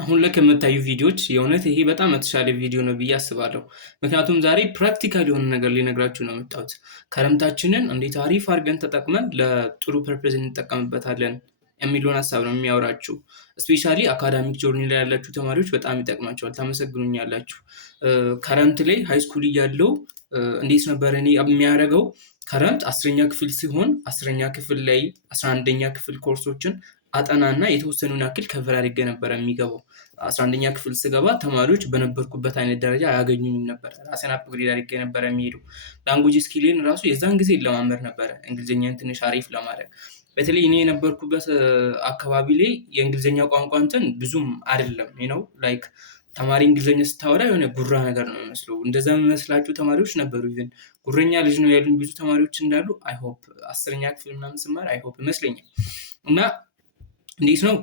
አሁን ላይ ከምታዩ ቪዲዮዎች የእውነት ይሄ በጣም የተሻለ ቪዲዮ ነው ብዬ አስባለሁ። ምክንያቱም ዛሬ ፕራክቲካል የሆነ ነገር ሊነግራችሁ ነው የመጣሁት። ከረምታችንን እንዴት አሪፍ አድርገን ተጠቅመን ለጥሩ ፐርፐዝ እንጠቀምበታለን የሚለውን ሀሳብ ነው የሚያወራችሁ። ስፔሻሊ አካዳሚክ ጆርኒ ላይ ያላችሁ ተማሪዎች በጣም ይጠቅማቸዋል፣ ታመሰግኑኛላችሁ። ከረምት ላይ ሃይስኩል እያለው እንዴት ነበር እኔ የሚያደርገው? ከረምት 10ኛ ክፍል ሲሆን 10ኛ ክፍል ላይ 11ኛ ክፍል ኮርሶችን አጠናና የተወሰኑን ያክል ከቨር አድርጌ ነበር የሚገባው። 11ኛ ክፍል ስገባ ተማሪዎች በነበርኩበት አይነት ደረጃ አያገኙኝም ነበር። ራሴን አፕግሬድ አድርጌ ነበር የሚሄደው። ላንጉጅ ስኪሌን ራሱ የዛን ጊዜ ለማመር ነበረ፣ እንግሊዝኛን ትንሽ አሪፍ ለማድረግ። በተለይ እኔ የነበርኩበት አካባቢ ላይ የእንግሊዝኛ ቋንቋ እንትን ብዙም አይደለም ነው ላይክ ተማሪ እንግሊዝኛ ስታወራ የሆነ ጉራ ነገር ነው የሚመስለው። እንደዛ የሚመስላቸው ተማሪዎች ነበሩ። ኢቭን ጉረኛ ልጅ ነው ያሉኝ ብዙ ተማሪዎች እንዳሉ አይሆፕ 10ኛ ክፍል ምናምን ስማር አይሆፕ ይመስለኛል። እና እንዴት ነው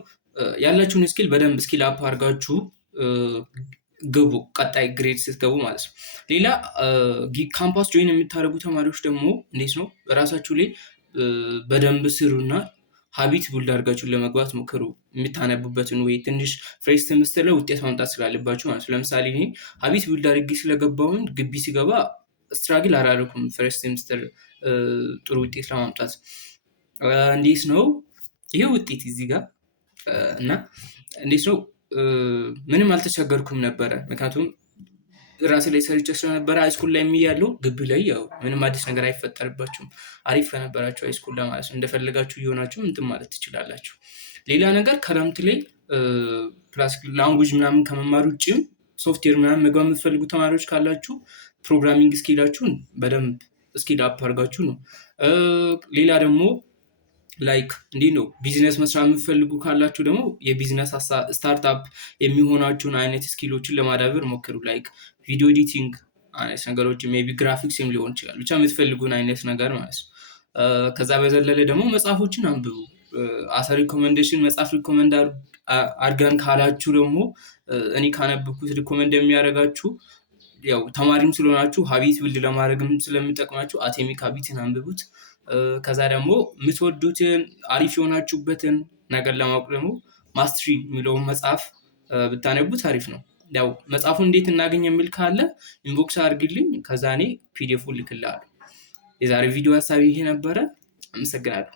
ያላችሁን ስኪል በደንብ ስኪል አፕ አድርጋችሁ ግቡ፣ ቀጣይ ግሬድ ስትገቡ ማለት ነው። ሌላ ካምፓስ ጆይን የምታደርጉ ተማሪዎች ደግሞ እንዴት ነው ራሳችሁ ላይ በደንብ ስሩና ሀቢት ቡልድ አድርጋችሁን ለመግባት ሞክሩ። የምታነቡበትን ወይ ትንሽ ፍሬሽ ሴምስተር ላይ ውጤት ማምጣት ስላለባችሁ ማለት ነው። ለምሳሌ እኔ ሀቢት ቡልድ አድርጌ ስለገባውን ግቢ ሲገባ ስትራግል አላደረኩም ፍሬሽ ሴምስተር ጥሩ ውጤት ለማምጣት። እንዴት ነው ይሄ ውጤት እዚህ ጋር እና እንዴት ነው ምንም አልተቸገርኩም ነበረ። ምክንያቱም ራሴ ላይ ሰርቼ ስለነበረ ሃይስኩል ላይ የሚያለው ግቢ ላይ ያው ምንም አዲስ ነገር አይፈጠርባችሁም። አሪፍ ከነበራችሁ ሃይስኩል ለማለት ነው እንደፈለጋችሁ እየሆናችሁ እንትን ማለት ትችላላችሁ። ሌላ ነገር ከረምት ላይ ፕላስ ላንጉጅ ምናምን ከመማር ውጭም ሶፍትዌር ምናምን መግባት የምትፈልጉ ተማሪዎች ካላችሁ ፕሮግራሚንግ ስኪላችሁን በደንብ ስኪል አፕ አድርጋችሁ ነው። ሌላ ደግሞ ላይክ እንዲህ ነው ቢዝነስ መስራት የምትፈልጉ ካላችሁ ደግሞ የቢዝነስ ስታርታፕ የሚሆናችሁን አይነት ስኪሎችን ለማዳበር ሞክሩ። ላይክ ቪዲዮ ኤዲቲንግ አይነት ነገሮች፣ ሜቢ ግራፊክስም ሊሆን ይችላል። ብቻ የምትፈልጉን አይነት ነገር ማለት ነው። ከዛ በዘለለ ደግሞ መጽሐፎችን አንብቡ። አሰ ሪኮመንዴሽን መጽሐፍ ሪኮመንድ አድርገን ካላችሁ ደግሞ እኔ ካነበብኩት ሪኮመንድ የሚያደርጋችሁ ያው ተማሪም ስለሆናችሁ ሀቢት ቢልድ ለማድረግም ስለሚጠቅማችሁ አቶሚክ ሀቢትን አንብቡት። ከዛ ደግሞ የምትወዱትን አሪፍ የሆናችሁበትን ነገር ለማወቅ ደግሞ ማስትሪ የሚለውን መጽሐፍ ብታነቡት አሪፍ ነው። ያው መጽሐፉን እንዴት እናገኝ የሚል ካለ ኢንቦክስ አድርግልኝ፣ ከዛ እኔ ፒዲኤፉን ልክልሃለሁ። የዛሬ ቪዲዮ ሀሳብ ይሄ ነበረ። አመሰግናለሁ።